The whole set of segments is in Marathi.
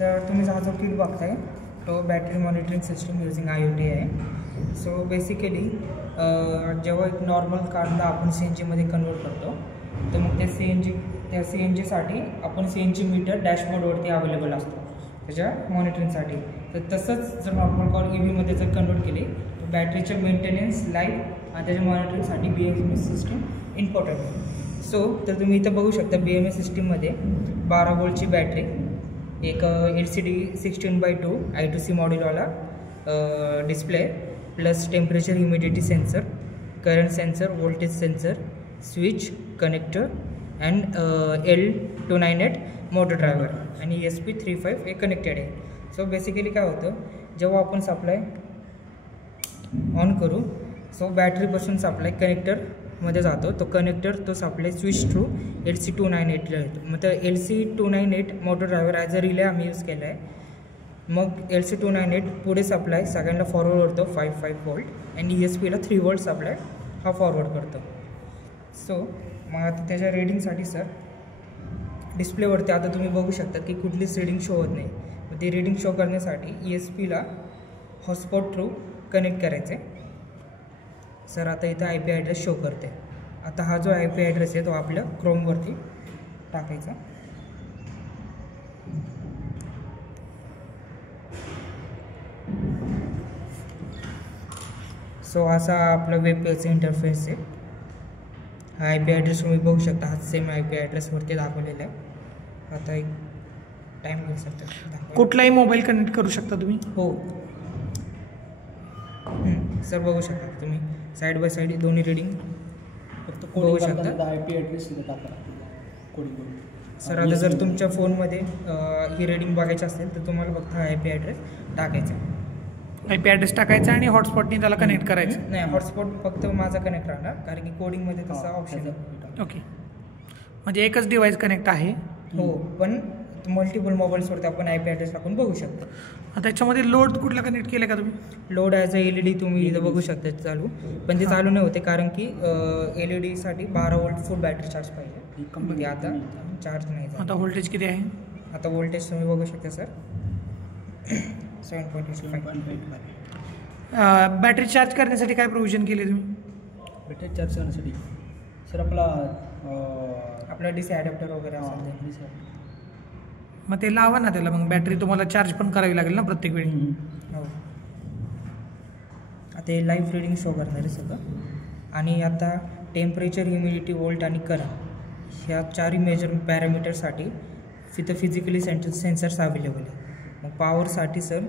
तर तुम्ही हा जो किट बघताय तो battery monitoring system using IoT आहे. सो बेसिकली जेव्हा एक नॉर्मल कारला आपण CNGमध्ये कन्वर्ट करतो तर मग त्या CNGसाठी आपण CNG मीटर डॅशबोर्डवरती अवेलेबल असतो त्याच्या मॉनिटरिंगसाठी. तर तसंच जर नॉर्मल कार EVमध्ये जर कन्वर्ट केली तर बॅटरीचे मेंटेनन्स लाईफ आणि त्याच्या मॉनिटरिंगसाठी BMS सिस्टीम इम्पॉर्टंट आहे. सो तर तुम्ही इथं बघू शकता BMS सिस्टीममध्ये 12 वोल्टची बॅटरी, एक LCD 16:2 I2C मॉड्यूलवाला display plus temperature humidity sensor, current sensor, voltage sensor, switch connector and L298 motor driver आणि ESP35 हे कनेक्टेड आहे. सो बेसिकली काय होतं, जेव्हा आपण सप्लाय ऑन करू सो बॅटरीपासून सप्लाय कनेक्टरमध्ये जातो. तो कनेक्टर तो सप्लाय स्विच थ्रू LC298ला येतो. मग तर LC298 motor driver as a relay आम्ही यूज केला आहे. मग LC298 पुढे सप्लाय सगळ्यांना फॉरवर्ड करतो 5 वोल्ट आणि ESPला 3 वोल्ट सप्लाय हा फॉरवर्ड करतो. सो मग आता त्याच्या रीडिंगसाठी सर डिस्प्लेवरती आता तुम्ही बघू शकता की कुठलीच रीडिंग शो होत नाही. मग ते रीडिंग शो करण्यासाठी ESPला हॉटस्पॉट थ्रू कनेक्ट करायचं आहे. सर आता इथं IP ॲड्रेस शो करते. आता हा जो IP ॲड्रेस आहे तो आपल्या क्रोमवरती टाकायचा. सो असा आपला वेब पेजचा इंटरफेस आहे. हा IP ॲड्रेस तुम्ही बघू शकता, हा सेम IP ॲड्रेसवरती दाखवलेला आहे. आता एक टाईम घेऊ शकता. कुठलाही मोबाईल कनेक्ट करू शकता तुम्ही? हो सर, बघू शकता तुम्ही साईड बाय साईड दोन्ही रीडिंग बघू शकता. IP ॲड्रेस टाका कोडिंग. सर आता जर तुमच्या फोनमध्ये ही रीडिंग बघायची असेल तर तुम्हाला फक्त हा IP ॲड्रेस टाकायचा. IP ॲड्रेस टाकायचा आणि हॉटस्पॉटने त्याला कनेक्ट करायचं. नाही, हॉटस्पॉट फक्त माझा कनेक्ट राहणार कारण की कोडिंगमध्ये तसा ऑप्शन आहे. ओके, म्हणजे एकच डिव्हाइस कनेक्ट आहे. हो, पण मल्टिपल मोबाईल्सवरती आपण IP ॲड्रेस टाकून बघू शकतो. त्याच्यामध्ये लोड कुठला कनेक्ट केलं का तुम्ही? लोड ॲज अ LED तुम्ही इथं बघू शकता चालू, पण ते चालू नाही होते कारण की LED साठी 12 वोल्ट फुल बॅटरी चार्ज पाहिजे. ते आता चार्ज नाही. आता व्होल्टेज किती आहे? आता व्होल्टेज तुम्ही बघू शकता सर 7.85. बॅटरी चार्ज करण्यासाठी काय प्रोव्हिजन केले तुम्ही? बॅटरी चार्ज करण्यासाठी सर आपला DC ॲडॅप्टर वगैरे असेल. मग ते लावा ना त्याला, मग बॅटरी तुम्हाला चार्ज पण करावी लागेल ना प्रत्येक वेळी. हो, आता हे लाईव्ह रीडिंग शो करणार आहे सगळं. आणि आता टेम्परेचर, ह्युमिडिटी, वोल्ट आणि करंट ह्या 4 मेजर पॅरामीटरसाठी तिथं फिजिकली सेन्सर्स अवेलेबल आहे. मग पॉवरसाठी सर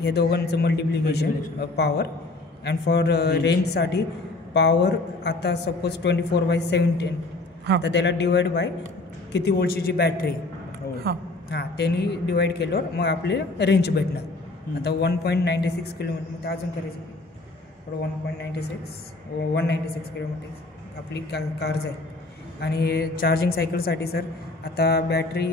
हे दोघांचं मल्टिप्लिकेशन पॉवर अँड फॉर रेंजसाठी पॉवर आता सपोज 24/17 तर त्याला डिवाइड बाय किती वोल्टची जी बॅटरी त्यांनी डिवाइड केल्यावर मग आपले रेंज भेटणार. आता 1.96 किलोमीटर मग अजून करायचं थोडं 196 किलोमीटर आपली कारच आहे. आणि चार्जिंग सायकलसाठी सर आता बॅटरी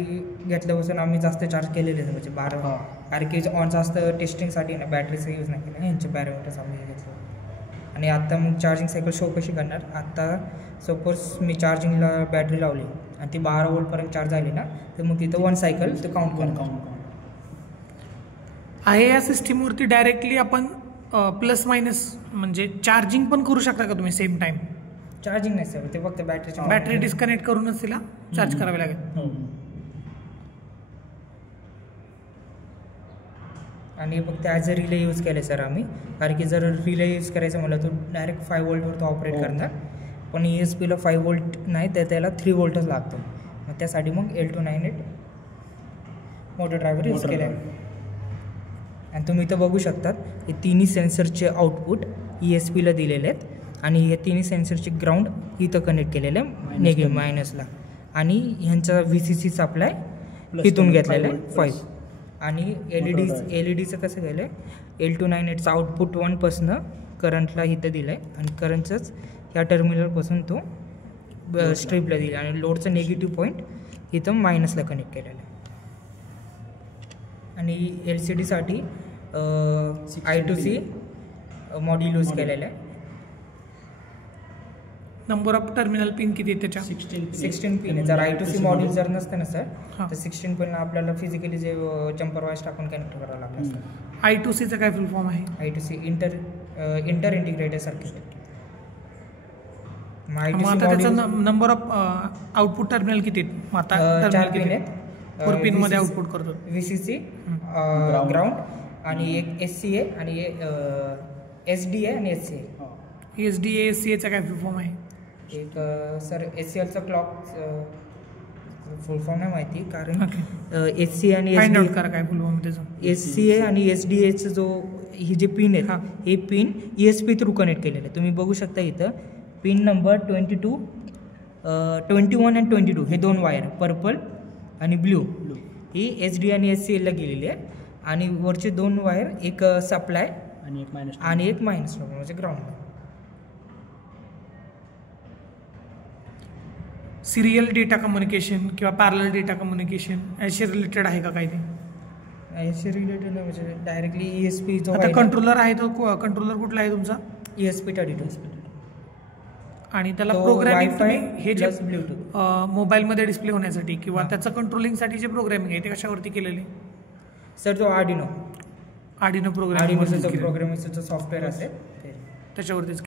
घेतल्यापासून आम्ही जास्त चार्ज केलेले आहेत, म्हणजे 12 कारण की ऑन जास्त टेस्टिंगसाठी ना बॅटरीचा यूज नाही केला, यांचे पॅरामीटर्स आम्ही घेतलं. आणि आता मग चार्जिंग सायकल शो कशी करणार, आता सपोज मी चार्जिंगला बॅटरी लावली आणि ती 12 वोल्टपर्यंत चार्ज झाली ना तर मग तिथं 1 सायकल ते काउंट आहे. या सिस्टीमवरती डायरेक्टली आपण प्लस मायनस म्हणजे चार्जिंग पण करू शकता का तुम्ही सेम टाईम? चार्जिंग नाही सर, ते फक्त बॅटरी डिस्कनेक्ट करूनच तिला चार्ज करावी लागेल. आणि फक्त ॲज अ रिले यूज केले सर आम्ही, कारण की जर रिले यूज करायचं म्हटलं तर डायरेक्ट 5 वोल्टवर तो ऑपरेट करणार. पण ESPला 5 वोल्ट नाही तर त्याला 3 वोल्टच लागतो. मग त्यासाठी मग L298 मोटर ड्रायव्हर यूज केला आहे. आणि तुम्ही इथं बघू शकतात हे तिन्ही सेन्सरचे आउटपुट ESPला दिलेले आहेत आणि हे तिन्ही सेन्सरचे ग्राउंड इथं कनेक्ट केलेलं आहे नेगेटिव्ह मायनसला. आणि ह्यांचा VCC सप्लाय इथून घेतलेला आहे 5. आणि LEDचं कसं केलं आहे, L298चं आउटपुट 1पासनं करंटला इथं दिलं आहे आणि करंटचंच ह्या टर्मिनलपासून तो स्ट्रीपला दिला आणि लोडचं निगेटिव्ह पॉईंट इथं मायनसला कनेक्ट केलेलं आहे. आणि LCDसाठी I2C मॉड्यूल यूज केलेलं आहे. नंबर ऑफ टर्मिनल पिन किती आहे त्याच्या? 16 पिन आहे. जर I2C मॉड्यूल जर नसतं ना सर हां. तर 16 पिन आपल्याला फिजिकली जे जम्पर वायर्स टाकून कनेक्ट करावं लागलं असतं. I2Cचा काय फुल फॉर्म आहे? I2C inter integrated circuit. मग आता त्याचं नंबर ऑफ आउटपुट टर्मिनल किती आहेत? मग आता 4 टर्मिनल पिन किती आहेत. 4 पिन मध्ये आउटपुट करतो. VCC ग्राउंड आणि एक SCA आणि SDA आणि SCA. SDA SCAचा काय फुल फॉर्म आहे? एक सर SCLचा क्लॉक फुल फॉर्म नाही माहिती कारण SCA आणि फाइंड आउट करा काय फुल फॉर्म त्याचं. SCA आणि SDAचं जो ही जे पिन हां. आहेत हे पिन ESP थ्रू कनेक्ट केलेले आहे. तुम्ही बघू शकता इथं पिन नंबर 22 21 आणि 22 हे 2 वायर पर्पल आणि ब्ल्यू ही SD आणि SCLला गेलेली आहे आणि वरचे 2 वायर एक सप्लाय आणि एक मायनस म्हणजे ग्राउंड. सिरियल डेटा कम्युनिकेशन किंवा पॅरलल डेटा कम्युनिकेशन याशी रिलेटेड आहे का काही ते? याशी रिलेटेड म्हणजे डायरेक्टली ESP जो आता कंट्रोलर आहे तो कंट्रोलर कुठला आहे तुमचा? ESP32 आणि त्याला प्रोग्रामिंग तुम्ही हे जे ब्लूटूथ मोबाईलमध्ये डिस्प्ले होण्यासाठी किंवा त्याचं कंट्रोलिंगसाठी जे प्रोग्रामिंग आहे ते कशावरती केलेले? सर जो आर्डिनो प्रोग्रामिंग प्रोग्रामिंगचं जो सॉफ्टवेअर असेल त्याच्यावरतीच